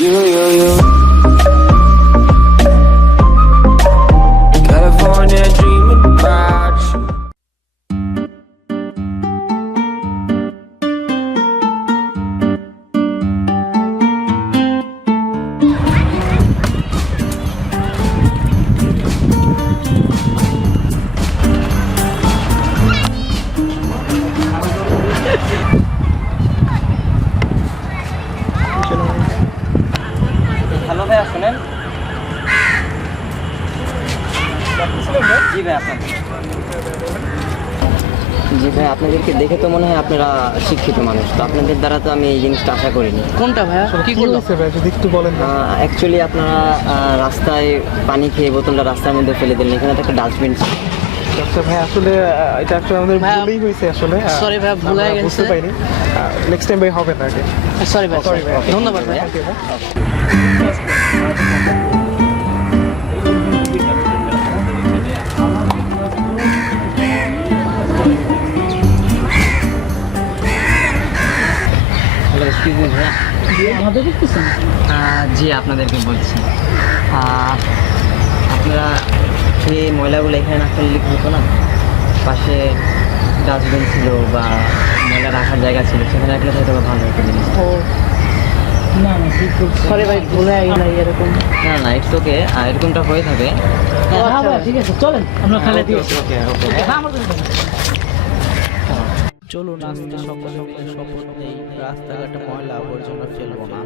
you. California dreaming about you. Hello ভাইয়া শুনেন। জি ভাই জি ভাই, আপনাদেরকে দেখে তো মনে হয় আপনারা শিক্ষিত মানুষ, তো আপনাদের দ্বারা তো আমি এই জিনিসটা আশা করিনি। কোনটা ভাইয়া? কি করলো? যদি একটু বলেন না। অ্যাকচুয়ালি আপনারা রাস্তায় পানি খেয়ে বোতলটা রাস্তার মধ্যে ফেলে দিলেন, এখানে তো একটা ডাস্টবিন ছিল। আচ্ছা ভাই, আসলে এটা আসলে আমাদের ভাইয়া, ভুলেই হয়েছে আসলে। sorry ভাইয়া, ভুল হয়ে আমরা বুঝতে গেছে। পারিনি। নেক্সট টাইম ভাই হবে না আগে। সরি ভাই, Sorry ভাই। ধন্যবাদ ভাইয়া। Thank you, ভাই। হ্যালো, এক্সকিউজ মি ভাইয়া। আমাদের দেখতেছেন? জি আপনাদেরকে বলছি, আপনারা এই ময়লাগুলো এখানে না ফেললে কি হতো না? পাশে ডাস্টবিন ছিল বা ময়লা রাখার জায়গা ছিল, সেখানে রাখলে হয়তো বা ভালো হতো জিনিস। ও না না, ঠিক বলছি। সরি ভাই, ভুলে গেল এরকম। না না, ইটস ওকে, এরকমটা হয়ে থাকে। হ্যাঁ ভাই, ঠিক আছে, চলেন আমরা ফেলে দিই। ওকে ওকে। চলুন আজকে সকলে মিলে শপথ নেই রাস্তাঘাটে ময়লা আবর্জনা ফেলবো না।